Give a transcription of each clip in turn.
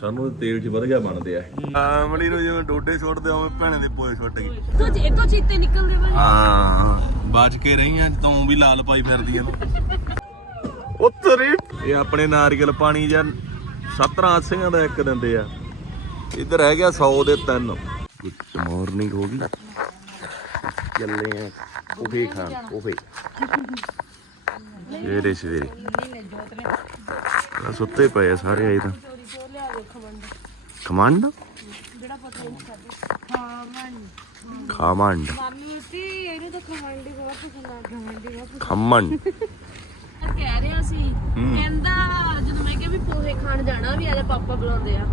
ਸਾਨੂੰ ਤੇਲ 'ਚ ਵਧੀਆ ਬਣਦੇ ਆ ਆਮਲੀ ਨੂੰ ਜਿਵੇਂ ਡੋਡੇ ਛੋੜਦੇ ਉਵੇਂ ਭੈਣੇ ਦੇ ਪੋਏ ਛੁੱਟ ਗਏ। ਤੋ ਇਹ ਤੋਂ ਚੀਤੇ ਨਿਕਲਦੇ ਬਈ ਹਾਂ ਬਚ ਕੇ ਰਹੀਆਂ ਤੂੰ ਵੀ ਲਾਲ ਪਾਈ ਫਿਰਦੀ ਆ ਉੱਤਰੀ। ਇਹ ਆਪਣੇ ਨਾਰੀਅਲ ਪਾਣੀ ਜਾਂ 17 ਆਸਿਆਂ ਦਾ ਇੱਕ ਦਿੰਦੇ ਆ। ਇੱਧਰ ਰਹਿ ਗਿਆ 100 ਦੇ ਤਿੰਨ। ਗੁੱਡ ਮਾਰਨਿੰਗ ਹੋ ਗਈ ਚੱਲੇ ਆ ਉਹੇ ਖਾਣ ਉਹੇ ਸਵੇਰੇ ਸਵੇਰੇ ਆਹ ਸੁੱਤੇ ਪਏ ਆ ਸਾਰੇ ਆਏ ਤਾਂ। ਖਮੰਡ ਖਮੰਡ ਮਾਮੀ ਉਤੀ ਇਹਨੂੰ ਤਾਂ ਖਮੰਡੀ। ਬਹੁਤ ਪਸੰਦ ਆ ਖਮੰਡੀ। ਬਹੁਤ ਖਮੰਡ ਕਹਿ ਰਿਹਾ ਸੀ ਕਹਿੰਦਾ ਜਦੋਂ ਮੈਂ ਕਿਹਾ ਵੀ ਪੋਹੇ ਖਾਣ ਜਾਣਾ ਵੀ ਆਜਾ ਪਾਪਾ ਬੁਲਾਉਂਦੇ ਆ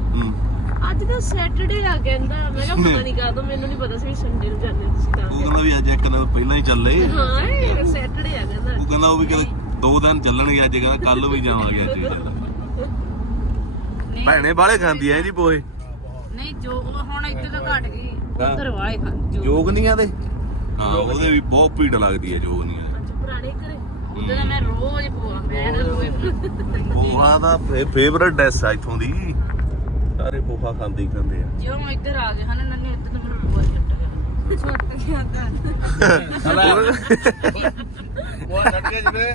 ਅੱਜ ਤਾਂ ਸੈਟਰਡੇ ਆ ਕਹਿੰਦਾ ਮੈਂ ਕਿਹਾ ਪਤਾ ਨਹੀਂ ਕਾਹਦੋਂ ਮੈਨੂੰ ਨਹੀਂ ਪਤਾ ਸੀ ਵੀ ਸੰਡੇ ਨੂੰ ਜਾਂਦੇ ਤੁਸੀਂ ਤਾਂ ਉਹ ਕਹਿੰਦਾ ਵੀ ਅੱਜ ਇੱਕ ਦਿਨ ਪਹਿਲਾਂ ਹੀ ਚੱਲੇ ਹਾਂ ਇਹ ਸੈਟਰਡੇ ਆ ਕਹਿੰਦਾ। ਉਹ ਕਹਿੰਦਾ ਉਹ ਵੀ ਕਿਤੇ ਦੋ ਦਿਨ ਚੱਲਣਗੇ ਅੱਜ ਕਹਿੰਦਾ ਕੱਲ ਵੀ ਜਾਵਾਂਗੇ ਅੱਜ। ਵੀ ਭੈਣੇ ਬਾਲੇ ਖਾਂਦੀ ਐ ਜੀ ਪੋਏ। ਨਹੀਂ ਜੋ ਹੁਣ ਇੱਥੇ ਤਾਂ ਘਟ ਗਈ। ਉਧਰ ਵਾਏ ਖਾਂ ਜੋ ਜੋਗਨੀਆਂ ਦੇ ਹਾਂ ਉਹਦੇ ਵੀ ਬਹੁਤ ਭੀੜ ਲੱਗਦੀ ਐ ਜੋਗਨੀਆਂ ਅੱਜ ਪੁਰਾਣੇ ਘਰੇ। ਉਧਰ ਤਾਂ ਮੈਂ ਰੋਜ਼ ਪੋਹਾ ਮੈਂ ਨਾ ਰੋਜ਼ ਪੋਹਾ ਦਾ ਫੇਵਰਟ ਡਿਸ਼ ਆ ਇਥੋਂ ਦੀ। ਸਾਰੇ ਪੋਹਾ ਖਾਂਦੇ ਹੀ ਖਾਂਦੇ ਆ। ਜਿਉਂ ਇੱਧਰ ਆ ਗਏ ਹਨ ਨੰਨੇ ਇੱਧਰ ਤਾਂ ਮੈਨੂੰ ਪੋਹਾ ਛੱਟ ਗਿਆ ਛੱਟ ਗਿਆ ਤਾਂ। ਉਹ ਨੱਟ ਜਿਵੇਂ।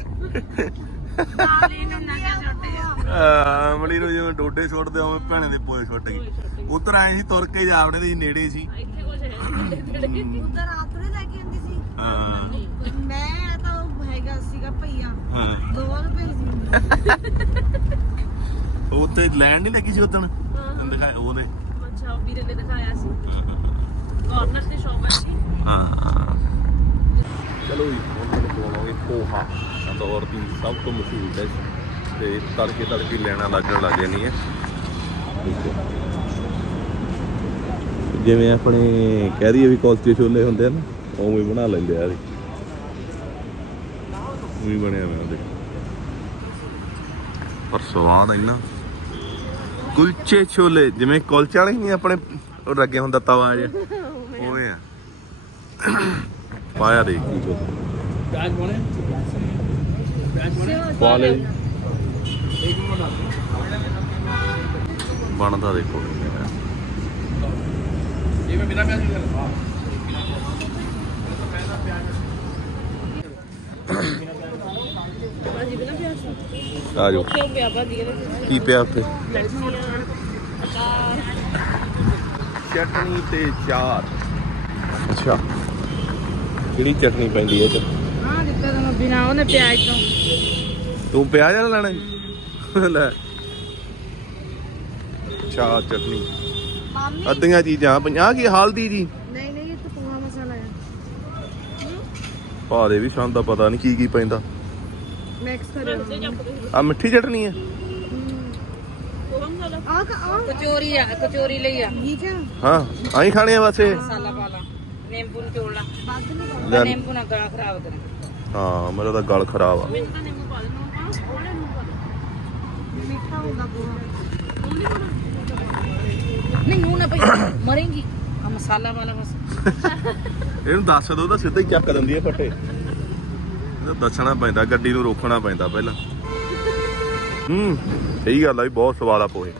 ਨਾਲੇ ਨੂੰ ਆਮਲੀ ਨੂੰ ਜਿਵੇਂ ਡੋਡੇ ਛੋੜਦੇ ਉਵੇਂ ਭੈਣੇ ਦੇ ਪੋਏ ਛੁੱਟ ਗਏ ਉਧਰ ਆਏ ਸੀ ਤੁਰ ਕੇ ਜਾਵੜੇ ਦੇ ਨੇੜੇ ਸੀ। ਇੱਥੇ ਕੁਝ ਹੈ ਉਧਰ ਰਾਤ ਨੂੰ ਲੈ ਕੇ ਆਉਂਦੀ ਸੀ। ਹਾਂ। ਮੈਂ ਤਾਂ ਉਹ ਹੈਗਾ ਸੀਗਾ ਭਈਆ। ਹਾਂ। ਦੋ ਰੁਪਏ ਸੀ। ਉੱਤੇ ਲੈਣ ਨਹੀਂ ਲੱਗੀ ਸੀ ਉਦੋਂ? ਦਿਖਾਇਆ ਉਹਨੇ ਅੱਛਾ ਉਹ ਵੀਰੇ ਨੇ ਦਿਖਾਇਆ ਸੀ। ਕਾਰਨਰ ਤੇ ਸ਼ੌਪ ਹੈ ਸੀ ਹਾਂ। ਚਲੋ ਜੀ ਹੁਣ ਮੈਨੂੰ ਖਵਾਵਾਂਗੇ ਪੋਹਾ ਸੰਦੌਰ ਦੀ ਸਭ ਤੋਂ ਮਸ਼ਹੂਰ ਡਿਸ਼ ਤੇ ਤੜਕੇ ਤੜਕੇ ਲੈਣਾ ਲੱਗਣ ਲੱਗ ਜਾਣੀ ਹੈ। ਜਿਵੇਂ ਆਪਣੇ ਕਹਿ ਦਈਏ ਵੀ ਕੋਲਚੇ ਛੋਲੇ ਹੁੰਦੇ ਆ ਨਾ ਉਵੇਂ ਬਣਾ ਲੈਂਦੇ ਆ ਵੀ ਬਣਿਆ ਹੋਇਆ ਦੇਖ। ਪਰ ਸਵਾਦ ਇੰਨਾ। ਕੁਲਚੇ ਛੋਲੇ ਜਿਵੇਂ ਕੁਲਚੇ ਵਾਲੇ ਨਹੀਂ ਆਪਣੇ ਉਹ ਲੱਗੇ ਹੁੰਦਾ ਤਵਾ ਜਿਹਾ। ਉਵੇਂ ਆ। ਪਾਇਆ ਦੇ ਕੀ ਕੋ ਪਾਲੇ ਬਣਦਾ ਦੇਖੋ। ਭਾਜੀ ਬਿਨਾ ਪਿਆਸ ਆ ਜਾਓ ਕਿਉਂ ਪਿਆ ਭਾਜੀ ਇਹਦੇ ਕੀ ਪਿਆ ਉੱਥੇ? ਚਟਨੀ ਤੇ ਚਾਰ। ਅੱਛਾ। ਕਿਹੜੀ ਚਟਨੀ ਪੈਂਦੀ ਹੈ ਤੇ ਹਾਂ ਦਿੱਤਾ ਤੁਹਾਨੂੰ ਬਿਨਾ ਉਹਨੇ ਪਿਆਜ਼ ਤੋਂ। ਤੂੰ ਪਿਆਜ਼ ਲੈਣਾ ਜੀ? ਲੈ। ਚਾਰ ਚਟਨੀ। ਮਾਮੀ। ਅੱਧੀਆਂ ਚੀਜ਼ਾਂ ਪੰਜਾਹ ਕੀ ਹਲਦੀ ਜੀ? ਨਹੀਂ ਨਹੀਂ ਇਹ ਤਾਂ ਪੋਹਾ ਮਸਾਲਾ ਹੈ ਪਾ ਦੇ ਵੀ ਸਾਨੂੰ ਤਾਂ ਪਤਾ ਨਹੀਂ ਕੀ ਕੀ ਪੈਂਦਾ। ਮਿਕਸ ਕਰਿਓ। ਆ ਮਿੱਠੀ ਚਟਨੀ ਹੈ ਆ ਆ ਕਚੋਰੀ ਆ ਕਚੋਰੀ ਲਈ ਆ। ਠੀਕ ਹੈ ਹਾਂ ਆਈ ਖਾਣੇ ਆ ਬਸ ਇਹ। ਮਸਾਲਾ ਪਾ ਲਾ ਨਿੰਬੂ ਨਿਚੋੜ ਲਾ ਬਾਅਦ ਨਹੀਂ। ਨਿੰਬੂ ਨਾ ਗਲਾ ਖਰਾਬ ਕਰੇ। ਹਾਂ ਮੇਰਾ ਤਾਂ ਗਲ ਖਰਾਬ ਆ। ਮੈਨੂੰ ਤਾਂ ਨਿੰਬੂ ਪਾ ਦੇਣਾ ਮਿੱਠਾ ਹੁੰਦਾ ਪੋਹਾ ਨਹੀਂ ਉਹ ਨਾ ਭਾਈ ਮਰੇਂਗੀ। ਆ ਮਸਾਲਾ ਵਾਲਾ ਬਸ। ਇਹਨੂੰ ਦੱਸ ਦੋ ਤਾਂ ਸਿੱਧਾ ਹੀ ਚੱਕ ਦਿੰਦੀ ਹੈ ਫੱਟੇ। ਇਹਦਾ ਦੱਸਣਾ ਪੈਂਦਾ ਗੱਡੀ ਨੂੰ ਰੋਕਣਾ ਪੈਂਦਾ ਪਹਿਲਾਂ। ਹੂੰ ਸਹੀ ਗੱਲ ਆ ਵੀ ਬਹੁਤ ਸਵਾਦ ਆ ਪੋਹੇ।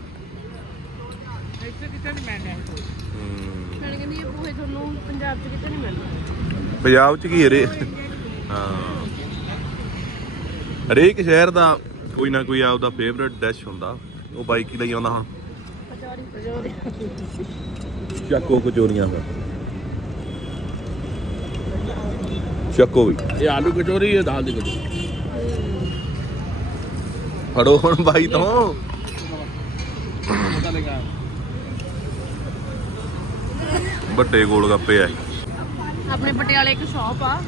ਇੱਥੇ ਕਿਤੇ ਨਹੀਂ ਮਿਲਣਾ ਹੂੰ। ਮੈਂ ਕਹਿੰਦੀ ਇਹ ਪੋਹੇ ਤੁਹਾਨੂੰ ਪੰਜਾਬ 'ਚ ਕਿਤੇ ਨਹੀਂ ਮਿਲਣਾ ਪੰਜਾਬ ਚ ਕੀ ਹਾਂ। ਹਰੇਕ ਸ਼ਹਿਰ ਦਾ ਕੋਈ ਨਾ ਕੋਈ ਆਪਦਾ ਫੇਵਰਟ ਡਿਸ਼ ਹੁੰਦਾ। ਉਹ ਬਾਈ ਕੀ ਲਈ ਆਉਂਦਾ ਹੁਣ ਚੱਕੋ ਕਚੋਰੀਆਂ ਫਿਰ। ਚੱਕੋ ਵੀ। ਇਹ ਆਲੂ ਕਚੋਰੀ ਇਹ ਦਾਲ ਦੀ ਕਚੋਰੀ। ਫੜੋ ਹੁਣ ਬਾਈ ਤੋਂ। ਵੱਡੇ ਗੋਲ ਗੱਪੇ ਆ ਆਪਣੇ ਪਟਿਆਲੇ ਇੱਕ ਸ਼ਾਪ ਆ।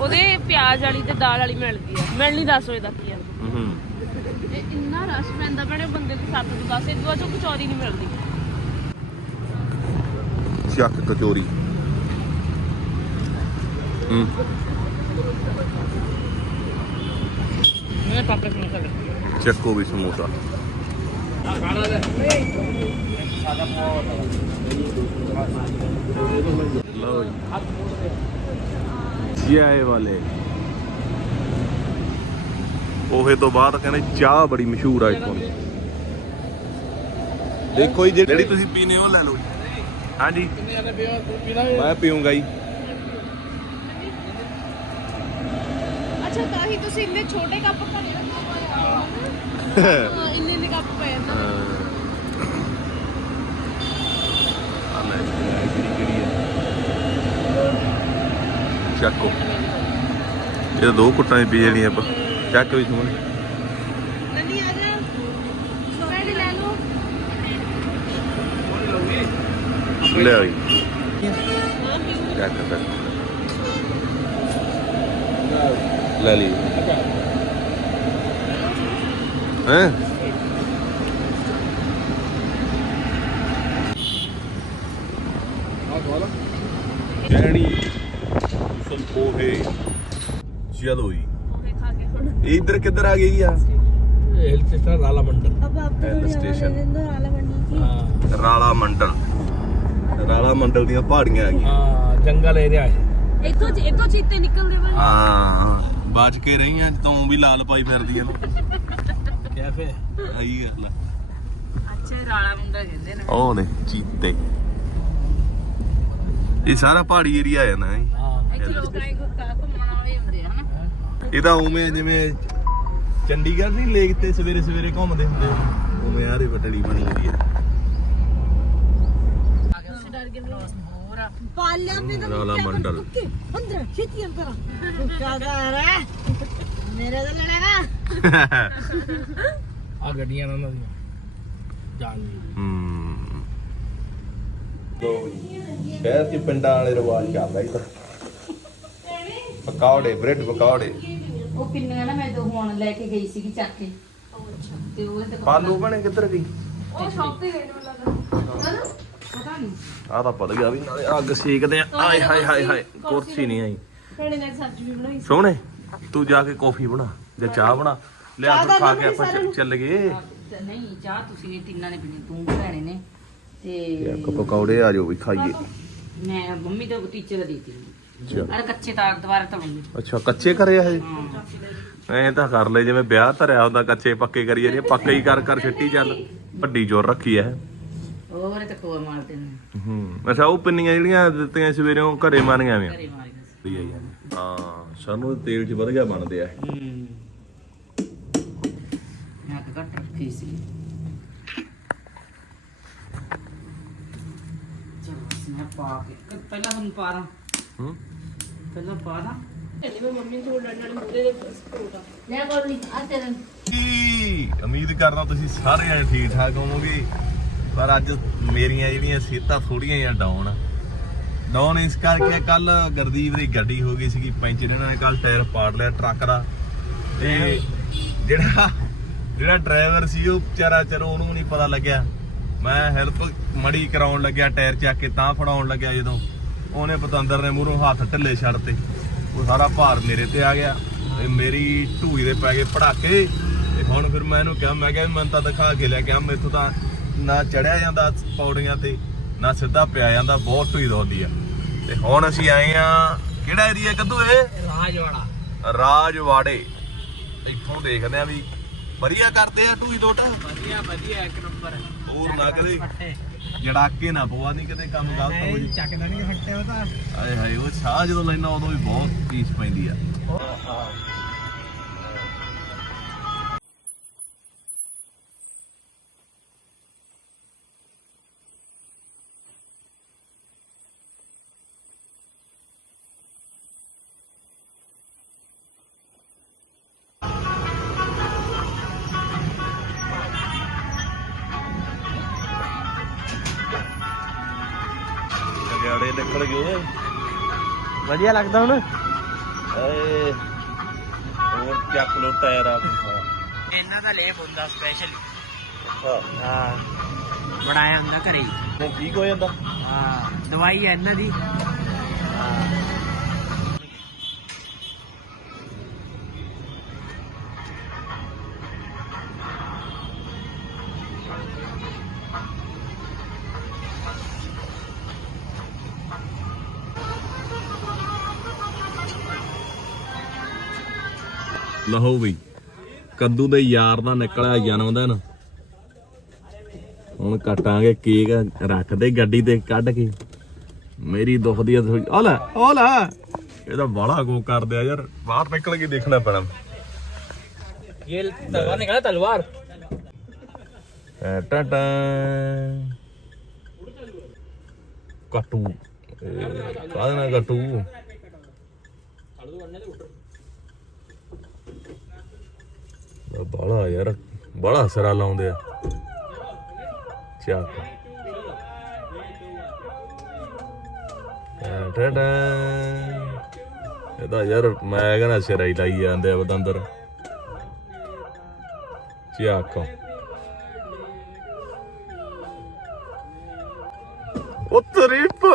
ਉਹਦੇ ਪਿਆਜ਼ ਵਾਲੀ ਤੇ ਦਾਲ ਵਾਲੀ ਮਿਲਦੀ ਆ। ਮਿਲਣੀ 10 ਵਜੇ ਤੱਕ ਆ। ਹੂੰ। ਤੇ ਇੰਨਾ ਰਸ਼ ਪੈਂਦਾ ਭੈਣੇ ਬੰਦੇ ਦੀ 7 ਤੋਂ 10 ਇਦੋਂ ਚੋਂ ਕਚੌਰੀ ਨਹੀਂ ਮਿਲਦੀ। ਚੱਕ ਕਚੋਰੀ। ਹੂੰ। ਮੇਰੇ ਪਾਪਾ ਨੂੰ ਕਰ ਚੱਕੋ ਵੀ ਸਮੋਸਾ। ਲਓ ਜੀ। ਜਿਆਏ ਵਾਲੇ। ਪੋਹੇ ਤੋਂ ਬਾਅਦ ਕਹਿੰਦੇ ਚਾਹ ਬੜੀ ਮਸ਼ਹੂਰ ਆ ਇੱਥੋਂ ਦੀ। ਦੇਖੋ ਜੀ ਜਿਹੜੀ ਤੁਸੀਂ ਪੀਨੇ ਉਹ ਲੈ ਲਓ ਹਾਂਜੀ। ਮੈਂ ਪੀਊਂਗਾ ਜੀ। ਅੱਛਾ ਤਾਂ ਹੀ ਤੁਸੀਂ ਇੰਨੇ ਛੋਟੇ ਕੱਪ ਭਰੇ ਰੱਖੇ ਹਾਂ ਇੰਨੇ ਇੰਨੇ ਕੱਪ ਪਏ ਨਾ ਆ ਲੈ ਕਿਹੜੀ ਕਿਹੜੀ ਹੈ ਚੱਕੋ। ਇਹ ਦੋ ਕੁੱਟਾਂ ਦੀ ਪੀ ਜਾਣੀ ਆਪਾਂ। ਚੱਕ ਵੀ ਸੁਣ ਨੰਨੀ ਆ ਜਾ। ਸੋਹਣੇ ਲੈ ਲਓ। ਲੈ ਆਈ। ਚੱਕ ਚੱਕ ਲੈ ਲਈ। ਹੈ? ਕਹਿਣੀ ਸੁਣ ਪੋਹੇ ਚਲੋ ਜੀ ఇద్దరు కిద్దరు ఆగి హెల్త్ స్టేషన్ రాలా మండల్ ਹਿੱਲ ਸਟੇਸ਼ਨ। ਰਾਲਾ ਮੰਡਲ ਰਾਲਾ ਮੰਡਲ ਦੀਆਂ ਪਹਾੜੀਆਂ ਆ ਗਈਆਂ ਹਾਂ ਜੰਗਲ ਏਰੀਆ ਹੈ ਇੱਥੋਂ ਇੱਥੋਂ ਚੀਤੇ ਨਿਕਲਦੇ ਵਾ ਹਾਂ ਬਚ ਕੇ ਰਹੀਆਂ ਜਦੋਂ ਵੀ ਲਾਲ ਪਾਈ ਫਿਰਦੀਆਂ ਨੇ ਕੈਫੇ ਆਈ ਗੱਲ ਅੱਛਾ ਰਾਲਾ ਮੁੰਡਾ ਕਹਿੰਦੇ ਨੇ ਉਹ ਨੇ ਚੀਤੇ ਇਹ ਸਾਰਾ ਪਹਾੜੀ ਏਰੀਆ ਹੈ ਨਾ ਹਾਂ ਇੱਥੇ ਲੋਕ ਆਏ ਘੁੰਮਣ ਇਹ ਉਵੇਂ ਜਿਵੇਂ ਚੰਡੀਗੜ੍ਹ ਦੀ ਲੇਕ ਤੇ ਸਵੇਰੇ ਸਵੇਰੇ ਘੁੰਮਦੇ ਹੁੰਦੇ ਆ। ਉਵੇਂ ਯਾਰ ਬਟੜੀ ਬਣੀ ਹੋਈ ਹੈ ਲਾਲਾ ਮੰਡਲ। ਗੱਡੀਆਂ ਸ਼ਹਿਰ 'ਚ ਪਿੰਡਾਂ ਵਾਲੇ ਰਿਵਾਜ ਚੱਲਦਾ ਹੀ ਪਕੌੜੇ ਬ੍ਰੈਡ ਪਕੌੜੇ। ਉਹ ਪਿੰਨੀਆਂ ਨਾ ਮੈਂ ਦੋ ਹੁਣ ਲੈ ਕੇ ਗਈ ਸੀਗੀ ਚੱਕ ਕੇ। ਤੇ ਉਹ ਤੇ ਪਾਲੂ ਬਣੇ ਕਿੱਧਰ ਗਈ? ਉਹ ਸ਼ਾਪ ਤੇ ਗਏ ਨੇ ਮੈਨੂੰ ਲੱਗਦਾ। ਪਤਾ ਨਹੀਂ ਆ ਤਾਂ ਪਤਾ ਗਿਆ ਵੀ ਨਾਲੇ ਅੱਗ ਸੇਕਦੇ ਆ। ਆਏ ਹਾਏ ਹਾਏ ਹਾਏ ਕੁਰਸੀ ਨਹੀਂ ਆਈ। ਭੈਣੇ ਨੇ ਸਬਜ਼ੀ ਵੀ ਬਣਾਈ ਸੀ। ਸੋਹਣੇ ਤੂੰ ਜਾ ਕੇ ਕੌਫੀ ਬਣਾ ਜਾਂ ਚਾਹ ਬਣਾ। ਲਿਆ ਫਿਰ ਖਾ ਕੇ ਆਪਾਂ ਚੱਲ- ਚੱਲ ਗਏ। ਨਹੀਂ ਚਾਹ ਤੁਸੀਂ ਇਹ ਤਿੰਨਾਂ ਨੇ ਪੀਣੀ ਤੂੰ ਭੈਣੇ ਨੇ। ਤੇ ਇੱਕ ਪਕੌੜੇ ਆ ਜਾਓ ਵੀ ਖਾਈਏ। ਮੈਂ ਮੰਮੀ ਤੋਂ ਟੀਚਰ ਦੀ ਦਿੱਤੀ। ਅੱਛਾ। ਅਰੇ ਕੱਚੇ ਤਾਰ ਦੁਬਾਰਾ ਤੜੂੰਗੀ ਅੱਛਾ ਕੱਚੇ ਕਰੇ ਆ ਇਹ ਐਂ ਤਾਂ ਕਰ ਲੈ ਜਿਵੇਂ ਵਿਆਹ ਧਰਿਆ ਹੁੰਦਾ ਕੱਚੇ ਪੱਕੇ ਕਰੀ ਜਾਂਦੇ ਪੱਕੇ ਹੀ ਕਰ ਕਰ ਛੱਟੀ ਚੱਲ। ਵੱਡੀ ਜੋਰ ਰੱਖੀ ਐ। ਹੋਰ ਤੇ ਕੋਰ ਮਾਰਦੇ ਨੇ। ਹੂੰ ਅੱਛਾ ਉਹ ਪਿੰਨੀਆਂ ਜਿਹੜੀਆਂ ਦਿੱਤੀਆਂ ਸਵੇਰੇ ਉਹ ਘਰੇ ਮਾਰੀਆਂ ਵੇ ਘਰੇ ਮਾਰੀ ਬਸ ਹਾਂ ਸਾਨੂੰ ਤੇਲ 'ਚ ਵਧੀਆ ਬਣਦੇ ਆ। ਹੂੰ। ਮੈਂ ਕਿ ਘੱਟ ਰੱਖੀ ਸੀ। ਚਲੋ ਮੈਂ ਪਾ ਕੇ ਪਹਿਲਾਂ ਤੁਹਾਨੂੰ ਪਾ ਦਾਂ ਹੂੰ। ਪਹਿਲਾਂ ਪਾ ਦਾਂ। ਕਹਿੰਦੀ ਮੈਂ ਮੰਮੀ ਨੂੰ ਲੜਨ ਵਾਲੀ ਮੂਰੇ ਦੇ ਸਪੋਰਟ ਆ। ਲੈ ਕੋਲ ਨਹੀਂ ਆ ਤੇਰੇ ਕੀ? ਉਮੀਦ ਕਰਦਾ ਤੁਸੀਂ ਸਾਰੇ ਜਣੇ ਠੀਕ ਠਾਕ ਹੋਵੋਗੇ। ਪਰ ਅੱਜ ਮੇਰੀਆਂ ਜਿਹੜੀਆਂ ਸਿਹਤਾਂ ਥੋੜੀਆਂ ਜਿਹਾ ਡਾਊਨ ਆ। ਡਾਊਨ ਇਸ ਕਰਕੇ ਕੱਲ ਗੁਰਦੀਪ ਦੀ ਗੱਡੀ ਹੋ ਗਈ ਸੀਗੀ ਪੈਂਚਰ ਇਹਨਾਂ ਨੇ ਕੱਲ ਟਾਇਰ ਪਾੜ ਲਿਆ ਟਰੱਕ ਦਾ। ਤੇ ਜਿਹੜਾ ਜਿਹੜਾ ਡਰਾਈਵਰ ਸੀ ਉਹ ਵਿਚਾਰਾ ਚਲੋ ਉਹਨੂੰ ਨਹੀਂ ਪਤਾ ਲੱਗਿਆ। ਮੈਂ ਹੈਲਪ ਮੜੀ ਕਰਾਉਣ ਲੱਗਿਆ ਟਾਇਰ ਚੱਕ ਕੇ ਤਾਂ ਫੜਾਉਣ ਲੱਗਿਆ ਜਦੋਂ। ਉਹਨੇ ਪਤੰਦਰ ਨੇ ਮੂਹਰੋਂ ਹੱਥ ਢਿੱਲੇ ਛੱਡਤੇ। ਉਹ ਸਾਰਾ ਭਾਰ ਮੇਰੇ ਤੇ ਆ ਗਿਆ ਤੇ ਮੇਰੀ ਢੂਈ ਦੇ ਪੈ ਗਏ ਪੜਾਕੇ। ਤੇ ਹੁਣ ਫਿਰ ਮੈਂ ਇਹਨੂੰ ਕਿਹਾ ਮੈਂ ਕਿਹਾ ਵੀ ਤਾਂ ਦਿਖਾ ਕੇ ਲੈ ਕੇ ਆ ਮੈਥੋਂ ਤਾਂ ਨਾ ਚੜਿਆ ਜਾਂਦਾ ਪੌੜੀਆਂ ਤੇ ਨਾ ਸਿੱਧਾ ਪਿਆ ਜਾਂਦਾ ਬਹੁਤ ਢੂਈ ਦੌਦੀ ਆ। ਤੇ ਹੁਣ ਅਸੀਂ ਆਏ ਆ ਕਿਹੜਾ ਏਰੀਆ ਕੱਦੂ ਇਹ? ਰਾਜਵਾੜਾ। ਰਾਜਵਾੜੇ। ਇੱਥੋਂ ਦੇਖਦੇ ਆ ਵੀ ਵਧੀਆ ਕਰਦੇ ਆ ਢੂਈ ਦੋਟਾ ਵਧੀਆ ਵਧੀਆ ਇੱਕ ਨੰਬਰ। ਹੋਰ ਨਾ ਕਦੇ। ਜੜਾਕੇ ਨਾ ਪਵਾ ਨਹੀਂ ਕਿਤੇ ਕੰਮ ਗਲਤ ਹੋ ਜੀ ਚੱਕਦਾ ਨਹੀਂ ਫੱਟੇ ਹੋਤਾ ਆਏ ਹਾਏ ਉਹ ਛਾਹ ਜਦੋਂ ਲੈਣਾ ਉਦੋਂ ਵੀ ਬਹੁਤ ਪੀਸ ਪੈਂਦੀ ਆ। ਨਿਕਲ ਗਏ ਵਧੀਆ ਲੱਗਦਾ ਹੁਣ? ਏ ਹੋਰ ਚੱਕ ਲੋ ਟਾਇਰ ਆ ਇਹਨਾਂ ਦਾ ਲੇਪ ਹੁੰਦਾ ਸਪੈਸ਼ਲ ਹਾਂ ਬਣਾਇਆ ਹੁੰਦਾ ਘਰੇ। ਹੀ। ਠੀਕ ਹੋ ਜਾਂਦਾ? ਹਾਂ ਦਵਾਈ ਹੈ ਇਹਨਾਂ ਦੀ। ਲਹੋ ਬਈ। ਕੱਦੂ ਦੇ ਯਾਰ ਦਾ ਨਿਕਲਿਆ ਜਨਮਦਿਨ ਹੁਣ ਕਟਾਂਗੇ ਕੇਕ ਰੱਖਦੇ ਗੱਡੀ ਤੇ ਕੱਢ ਕੇ। ਮੇਰੀ ਦੁਖਦੀ ਆ ਲੈ ਓ ਲੈ। ਇਹਦਾ ਬਾਲਾ ਕੋ ਕਰਦੇ ਆ ਯਾਰ। ਬਾਹਰ ਨਿਕਲ ਕੇ ਦੇਖਣਾ ਪੈਣਾ। ਇਹ ਤਲਵਾਰ ਨਿਕਲਾ ਤਲਵਾਰ। ਟਟਾ ਕਟੂ। ਕਾਹਦੇ ਨਾਲ ਕਟੂ? ਬਾਲਾ ਯਾਰ ਬਾਲਾ ਸਰਾ ਲਾਉਂਦੇ ਆ। ਚੱਕ। ਟਾ ਇਹਦਾ ਯਾਰ, ਮੈਂ ਕਹਿੰਦਾ ਸਿਰਾ ਹੀ ਲਾਈ ਜਾਂਦੇ ਆ ਬਦੰਦਰ ਚੱਕ। ਉਹ ਤਰੀਪ!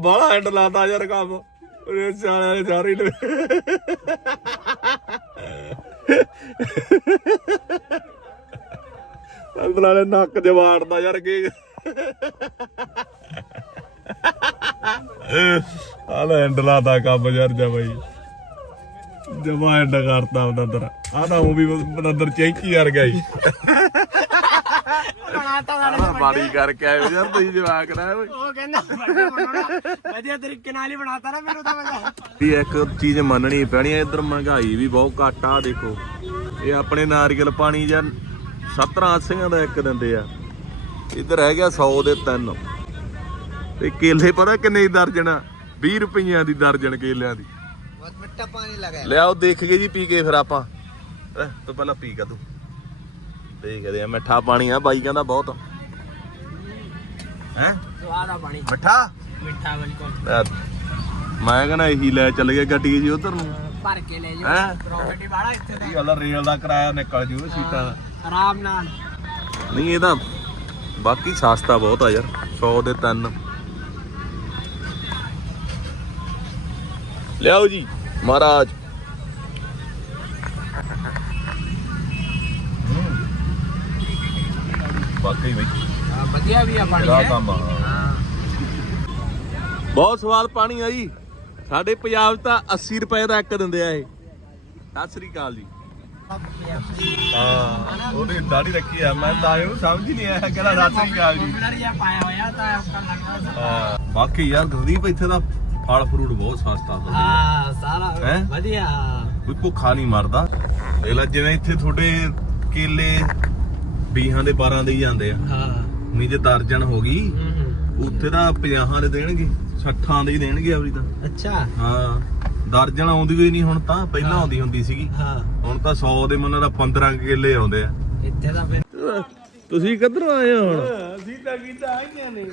ਬਾਲਾ ਹੈਂਡ ਲਾਤਾ ਯਾਰ ਕੰਮ। ਉਹ ਸਾਲਿਆਂ ਨੇ ਸਾਰੀ ਨੇ ਅੰਦਰ ਵਾਲੇ ਨੱਕ ਚ ਵਾੜਦਾ ਯਾਰ ਕੀ? ਆਲਾ ਹੈਂਡ ਲਾਤਾ ਕੰਮ ਯਾਰ ਜਾ ਬਈ ਜਮਾ ਹੈਂਡ ਕਰਤਾ ਉਹਦਾ ਅੰਦਰ। ਆ ਤਾਂ ਉਹ ਵੀ ਅੰਦਰ ਚੈਂਕੀ ਯਾਰ ਗਈ ਨਾਂ ਤਾਂ ਸਾਡੇ ਆਹ ਬਾੜੀ ਇੱਕ ਚੀਜ਼ ਮੰਨਣੀ ਪੈਣੀ ਹੈ ਇੱਧਰ ਮਹਿੰਗਾਈ ਵੀ ਬਹੁਤ ਘੱਟ ਆ ਦੇਖੋ। ਇਹ ਆਪਣੇ ਨਾਰੀਅਲ ਪਾਣੀ ਜਾਂ 17 80 ਦਾ ਇੱਕ ਦਿੰਦੇ ਆ। ਇੱਧਰ ਹੈਗਾ 100 ਦੇ 3 ਤੇ ਕੇਲੇ ਪਤਾ ਕਿੰਨੇ ਦੀ ਦਰਜਨ ਆ? 20 ਰੁਪਈਆ ਦੀ ਦਰਜਨ ਕੇਲਿਆਂ ਦੀ। ਬਹੁਤ ਮਿੱਠਾ ਪਾਣੀ ਲਗਾਇਆ। ਲਿਆਓ ਦੇਖ ਕੇ ਜੀ ਪੀ ਕੇ ਫਿਰ ਆਪਾਂ। ਤੂੰ ਪਹਿਲਾਂ ਪੀ ਕਾ ਤੂੰ। ਦੇਖਦੇ ਆ ਮਿੱਠਾ ਪਾਣੀ ਆ ਬਾਈ ਕਹਿੰਦਾ ਬਹੁਤ। ਹੈ? ਸਵਾਦ ਆ ਪਾਣੀ। ਮਿੱਠਾ? ਮਿੱਠਾ ਬਿਲਕੁਲ। ਮੈਂ ਕਹਿੰਦਾ ਇਹੀ ਲੈ ਚੱਲ ਗਿਆ ਗੱਡੀ ਜੀ ਉਧਰ ਨੂੰ। ਭਰ ਕੇ ਲੈ ਜਾ ਹੈਂ? ਪ੍ਰੋਪਰਟੀ ਵਾਲਾ ਇੱਥੇ ਦਾ ਇਹ ਵਾਲਾ ਰੇਲ ਦਾ ਕਿਰਾਇਆ ਨਿਕਲ ਜੂ ਸੀਟਾਂ ਦਾ। ਆਰਾਮ ਨਾਲ। ਨਹੀਂ ਇਹਦਾ ਬਾਕੀ ਸਸਤਾ ਬਹੁਤ ਆ ਯਾਰ 100 ਦੇ ਤਿੰਨ। ਲਿਆਓ ਜੀ ਮਹਾਰਾਜ। ਬਾਕੀ ਬਈ ਵਧੀਆ ਵੀ ਆ ਪਾਣੀ ਹੈ? ਕੰਮ ਆ। ਬਹੁਤ ਸਵਾਦ ਪਾਣੀ ਆ ਜੀ। ਸਾਡੇ ਪੰਜਾਬ ਤਾਂ 80 ਰੁਪਏ ਦਾ ਇੱਕ ਦਿੰਦੇ ਆ ਇਹ। ਸਤਿ ਸ੍ਰੀ ਅਕਾਲ ਜੀ। ਹਾਂ ਉਹਨੇ ਦਾੜੀ ਰੱਖੀ ਆ। ਮੈਂ ਤਾਂ ਇਹਨੂੰ ਸਮਝ ਹੀ ਨਹੀਂ ਆਇਆ ਕਹਿੰਦਾ ਸਤਿ ਸ੍ਰੀ ਅਕਾਲ ਜੀ। ਪਾਇਆ ਹੋਇਆ ਤਾਂ ਲੱਗਦਾ ਹਾਂ ਬਾਕੀ ਯਾਰ ਗੁਰਦੀਪ ਇੱਥੇ ਦਾ ਫਲ ਫਰੂਟ ਬਹੁਤ ਸਸਤਾ ਹੁੰਦਾ। ਹਾਂ ਸਾਰਾ? ਵਧੀਆ। ਕੋਈ ਭੁੱਖਾ ਨਹੀਂ ਮਰਦਾ। ਦੇਖ ਲੈ ਜਿਵੇਂ ਇੱਥੇ ਤੁਹਾਡੇ ਕੇਲੇ 20 ਦੇ 12 ਦੇ ਹੀ ਜਾਂਦੇ ਆ। ਹਾਂ। ਨਹੀਂ ਜੇ ਦਰਜਨ ਹੋ ਗਈ। ਉੱਥੇ ਤਾਂ 50 ਦੇ ਦੇਣਗੇ 60 ਦੇ ਹੀ ਦੇਣਗੇ ਅਵਰੀ ਤਾਂ। ਅੱਛਾ। ਹਾਂ ਦਰਜਨ ਆਉਂਦੀ ਹੋਈ ਨਹੀਂ ਹੁਣ ਤਾਂ ਪਹਿਲਾਂ ਆਉਂਦੀ ਹੁੰਦੀ ਸੀਗੀ। ਹਾਂ। ਹੁਣ ਤਾਂ 100 ਦੇ ਮੰਨਾਂ ਦਾ 15 ਕੇਲੇ ਆਉਂਦੇ ਆ। ਇੱਥੇ ਤਾਂ ਤੁਸੀਂ ਕਿੱਧਰੋਂ ਆਏ ਹੋ ਹੁਣ? ਅਸੀਂ ਤਾਂ ਕੀਤਾ ਆਈਆਂ ਨੇ।